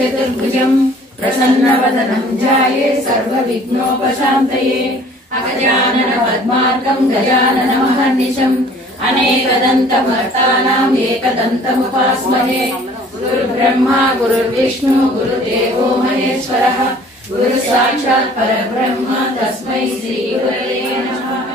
चतुर्भुजम् प्रसन्नवदनं ध्याये सर्वविघ्नोपशान्तये अगजानन पद्मार्कम् गजाननमहर्निशम् अनेकदन्तभक्तानाम् एकदन्तमुपास्महे गुरुर्ब्रह्मा गुरुर्विष्णु गुरुदेवो महेश्वरः गुरु साक्षात् परब्रह्म तस्मै श्रीगुरवे नमः।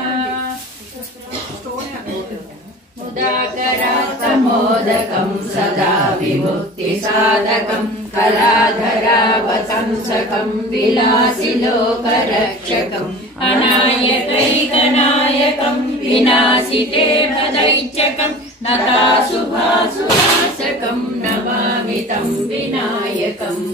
मुदाकरात्मोदकम् सदा विमुक्तिसाधकम् कलाधरावतंसकम् विलासि लोकरक्षकम् अनायकैकनायकम् विनाशिते भदैत्यकम् नताशुभासुनाशकम् नमामि तम् विनायकम्।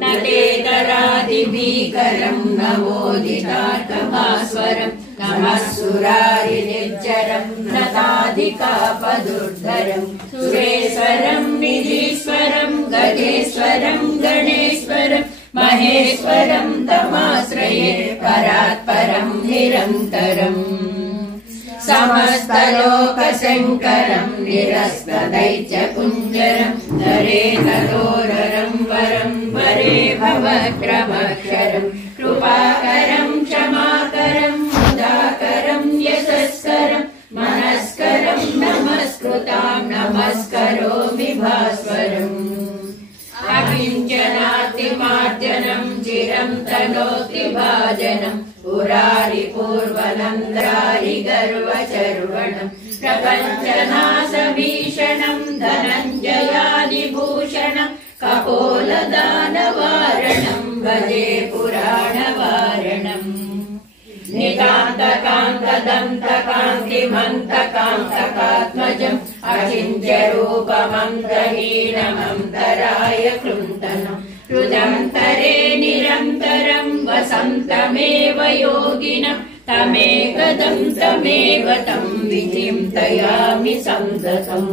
न तेतरादिभीकरम् नवोदितार्कभास्वरम् नमः सुरारिनिर्जरम् नताधिकापदुर्धरम् सुरेश्वरम् निधीश्वरम् गजेश्वरम् गणेश्वरम् महेश्वरम् तमाश्रये परात्परम् निरन्तरम् समस्तलोकशङ्करम् निरस्तदैत्यकुञ्जरम् नरेतरोररम् वरम् वरे भवग्रमक्षरम् कृपाकरम् क्षमाकरम् मुदाकरम् यशस्करम् मनस्करम् नमस्कृताम् नमस्करोमि भास्वरम्। अकिञ्चनातिमार्जनम् चिरम् तनोति भाजनम् पुरारि पूर्वनन्द्रारि गर्वचर्वणम् प्रपञ्चनाशभीषणम् धनञ्जयादिभूषणम् कपोलदानवारणम् भजे पुराणवारणम्। नितान्तकान्तदन्तकान्तिमन्तकान्तकात्मजम् अचिन्त्यरूपमन्तहीनमन्तराय कृन्तनम् हृदन्तरे निरन्तरम् वसन्तमेव योगिनम् तमेकदम् तमेव तम् विचिन्तयामि सन्ततम्।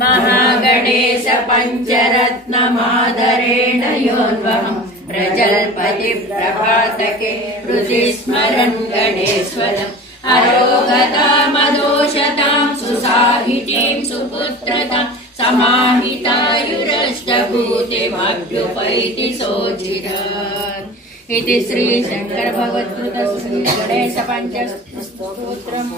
महागणेश पञ्चरत्नमादरेण योऽन्वहम् प्रजल्पति प्रभातके हृदि स्मरन् गणेश्वरम् अरोगतामदोषताम् सुसाहितीम् सुपुत्रताम् समाहितायुरष्टभूतिमभ्युपैति सोचिरात्। इति श्री शङ्कर भगवत्कृत श्री गणेश पञ्चस्तोत्रम्।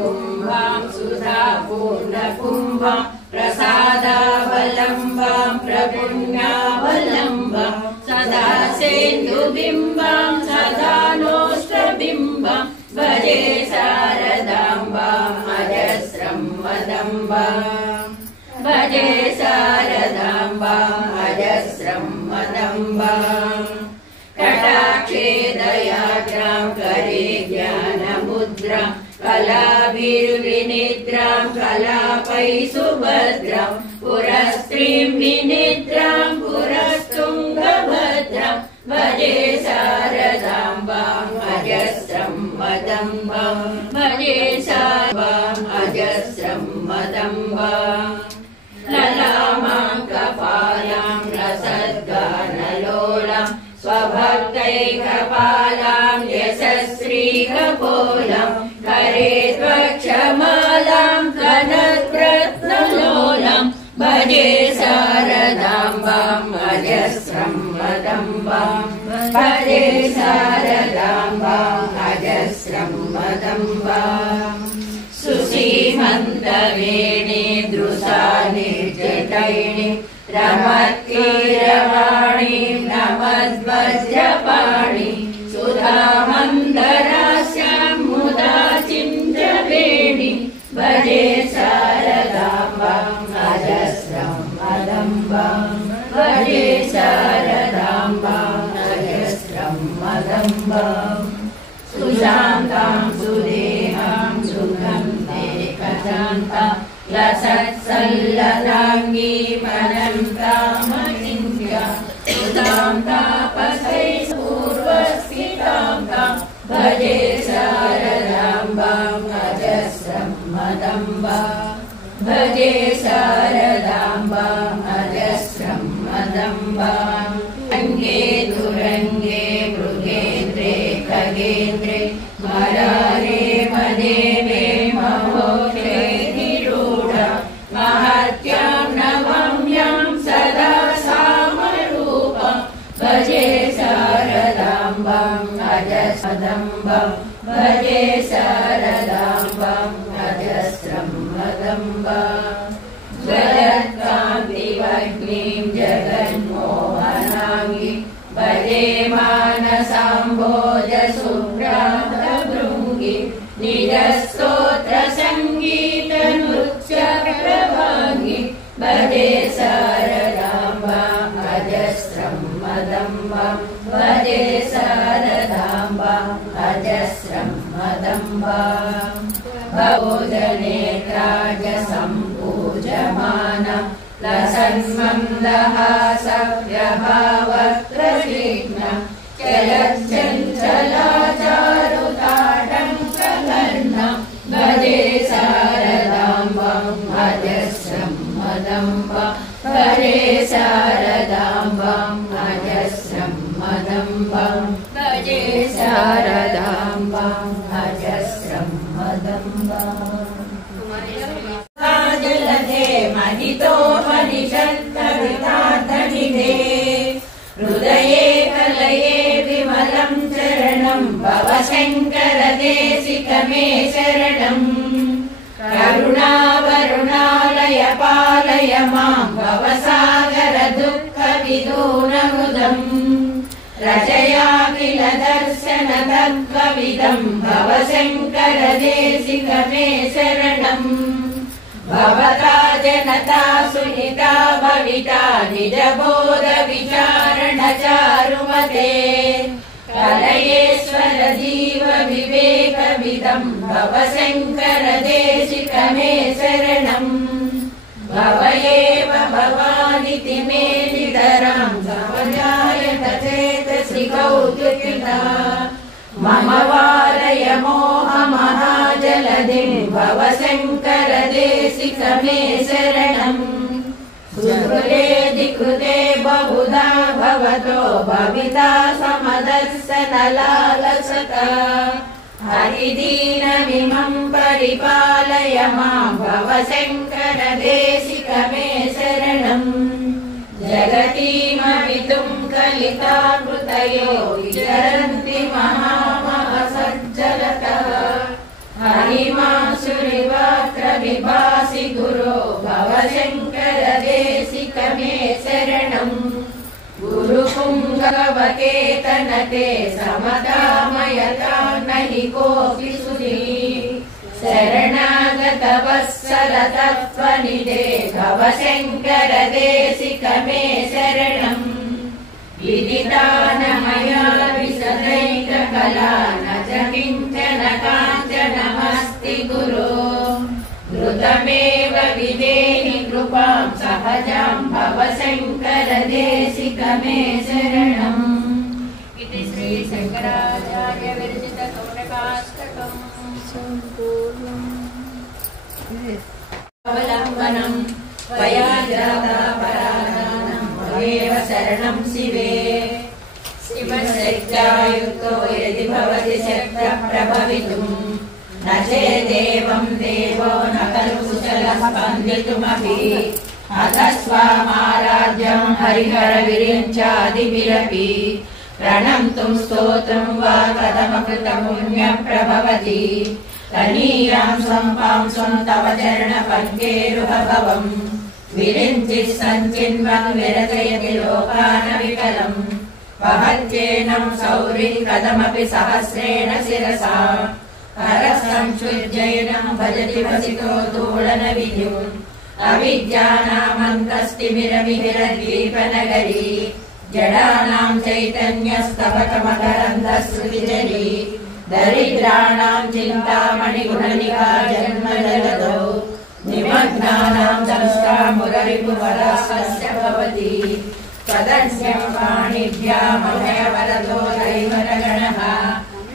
कुम्भाम् सुधा पूर्णकुम्भाम् प्रसादावलम्बाम् प्रपुण्यावलम्बाम् सदा सेन्दुबिम्बाम् सदा नोष्टबिम्बाम् भजे शारदाम्बाम् अजस्रम् मदम्बाम् भजे शारदाम्बाम् अजस्रम् मदम्बाम्। कटाक्षे दयाद्राम् करे ज्ञानमुद्राम् कलाभिर्विनिद्राम् कलापै सुभद्राम् पुरस्त्रीम् विनिद्राम् पुरस्तुङ्गभद्राम् भजे शारदाम्बाम् अजस्रम् मदम्बाम् भजे शारदाम्बाम् अजस्रम् मदम्बाम्। ललामाम् कपालाम् रसद्गानलोलाम् स्वभक्तैकपालाम् यशस्श्रीकपोलाम् करे त्वक्षमालाम् कनद्रत्नलोलाम् भजे शारदाम्बाम् अजस्रम् मदम्बाम् भजे शारदाम्बाम् अजस्रम् मदम्बाम्। सुसीमन्तवेणे दृशा निर्जटैणे रमत्कीरवाणीम् नमद्वज्रपाणि सुधामन्दरास्याम् मुदा चिन्त्यवेणि भजे शारदाम्बाम् अजस्रम् मदम्बाम् भजे शारदाम्बाम् अजस्रम् मदम्बाम्। सुशान्ताम् सुदेहाम् सुगन्धे कचान्ताम् लसत्सल्ललाङ्गीम् अनन्तामचिन्त्याम् सुताम् तापसै पूर्वस्थिताम् ताम् भजे शारदाम्बाम् अजस्रम् मदम्बाम् भजे शारदाम्बाम् अजस्रम् मदम्बाम्। रङ्गे तुरङ्गे मृगेन्द्रे खगेन्द्रे मरारे मदेवे महोक्षेति मदम्बं भजे शारदाम्बं अजस्रं मदम्बा ज्वलत्कान्तिवह्निं जगन्मोहनाङ्गीं भजे मानसाम्भोजशुभ्राभृङ्गीं निजस्तोत्रसङ्गीतनृत्यप्रभाङ्गीं भजे शारदाम्बाम् अजस्रं मदम्बं भजे शारदाम्बाम् अजस्रं मदम्बाम् भवोजनेत्राजसम्पूजमानं लसन्मन्दहासव्यभावत्रविघ्नं चलच्चञ्चलाचारुताटङ्ककर्णं भजे शारदाम्बम् अजस्रं मदम्बं भजे शारदाम्बम् अजस्रं मदम्बं भजे शारदाम्बम् अजस्रं जलधे महितोपनिषत्कवितार्थनिधे हृदये कलये विमलं चरणं भवशङ्करदेशिकमे शरणम् करुणावरुणालय पालय मां भवसागर दुःखविदूरमुदम् रचयाखिल दर्शन तत्त्वविदं भवशङ्करदेशिकमे शरणम् भवता जनता सुनिता भविता निजबोध विचारण चारुमते कलयेश्वर जीव विवेकविदं भवशङ्करदेशिकमे शरणम् भव एव भवानिति मे नितरां समजायत चेतसि कौतुकिता मम वारय मोहमहाजलधिं भवशङ्करदेशिकमे शरणम् सुकृते कृते बहुधा भवतो भविता समदर्शनलालसता हरिदीनमिमं परिपालय मां भवशङ्करदेशिकमे शरणम् जगतीमवितुं कलिताकृतयो विचरन्ति महामहसज्जलतः हरिमासुरिवाक्रविभासि गुरो भवशङ्करदेशिकमे शरणम् गुरुपुङ्गवकेतनते समतामयता नहि कोऽपि सुधी शरणागतवत्सलतत्त्वनिधे भवशङ्करदेशिकमे शरणम् विदितानमया विशदैककला न च किञ्चन काञ्चनमस्ति गुरो द्रुतमेव विदेहि कृपां सहजां भवशङ्करदेशिकमे शरणम् इति श्री शङ्कराचार्य विरचित कौनकाष्टकम् सम्पूर्णम् अवलम्बनं त्वया जाता पराधानं त्वमेव शरणं शिवे शिवशक्त्यायुक्तो यदि भवति शक्तः प्रभवितुम् न चेदेवं देवो न खलु कुशलः स्पन्दितुमपि अतस्त्वामाराध्यं हरिहरविरिञ्चादिभिरपि प्रणन्तुं स्तोत्रं वा कथमकृतपुण्यप्रभवति तनीयां सम्पां स्वं तव चरणपङ्केरुहभवम् विरिञ्चिः सञ्चिन्वन् विरचयति लोकानविकलम् वहत्येनं सौरिः कथमपि सहस्रेण शिरसा करसंशुज्यैनं भजति वसितो धूलनविधिम् अविद्यानामन्तस्तिमिरमिहिरद्वीपनगरी जडानां चैतन्यस्तवकमकरन्दश्रुतिजरी दरिद्राणां चिन्तामणिगुणनिका जन्मजगदौ निमग्नानां संस्कामुररिपुवरास्य भवति त्वदस्य पाणिभ्यामभयवरदो दैवतगणः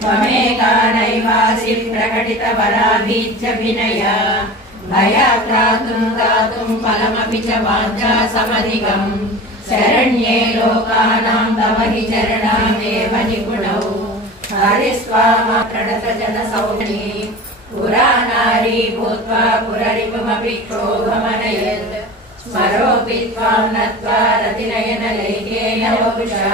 त्वमेकानैवासि प्रकटितवराभीत्यभिनया भयाक्रातुं दातुं फलमपि च वाञ्छासमधिकम् शरण्ये लोकानां तव हि चरणामेव निपुणौ हरिस्वामप्रणतजनसौढी पुरा नारी भूत्वा पुररिपुमपि क्षोभमनयत् स्मरोऽपि त्वां नत्वा रतिनयनलैकेन वपुषा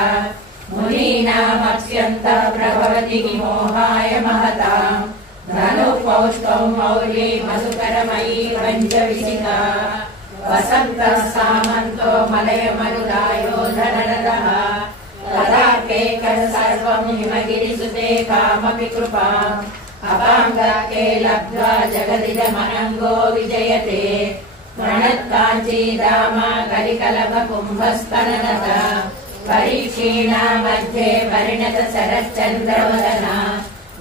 मुनीनामत्यन्त प्रभवति मोहाय महताम् धनुः पौष्पं मौली मधुकरमयी पञ्चविशिखा वसन्तः सामन्तो मलयमरुदायो धनरथः तदाकेकः सर्वं हिमगिरिसुते कामपि कृपाम् अपाङ्गाके लब्ध्वा जगदिदमनङ्गो विजयते प्रणत्काञ्चीदामा कलिकलभकुम्भस्तननत परीक्षीणा मध्ये परिणत शरच्चन्द्रवदना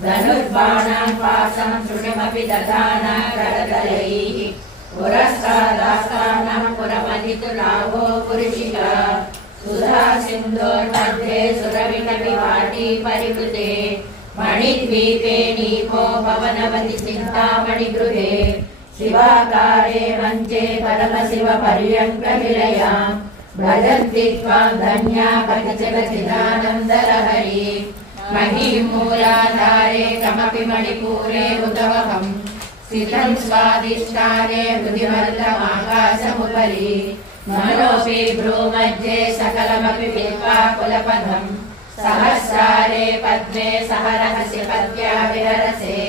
धनुर्बाणान् पाशं शृणिमपि दधाना करतलैः पुरस्तादास्तानः पुरमदितुलाभो पुरुषिका सुधा सिन्धोर्मध्ये सुरविटविवाटी परिवृते मणिद्वीपे नीपो भवनवति चिन्तामणिगृहे शिवाकारे मञ्चे परमशिवपर्यङ्कनिलयाम् भजन्ति त्वां धन्या भजचिदानन्दलहरी महीमूलाधारे कमपि मणिपूरे उदवहम् स्थितं स्वादिष्ठाने हृदिमल्लमाकाशमुपरि मनोऽपि भ्रूमध्ये सकलमपि विल्पाकुलपदम् सहस्रारे पद्मे सह रहसि पद्या विहरसे।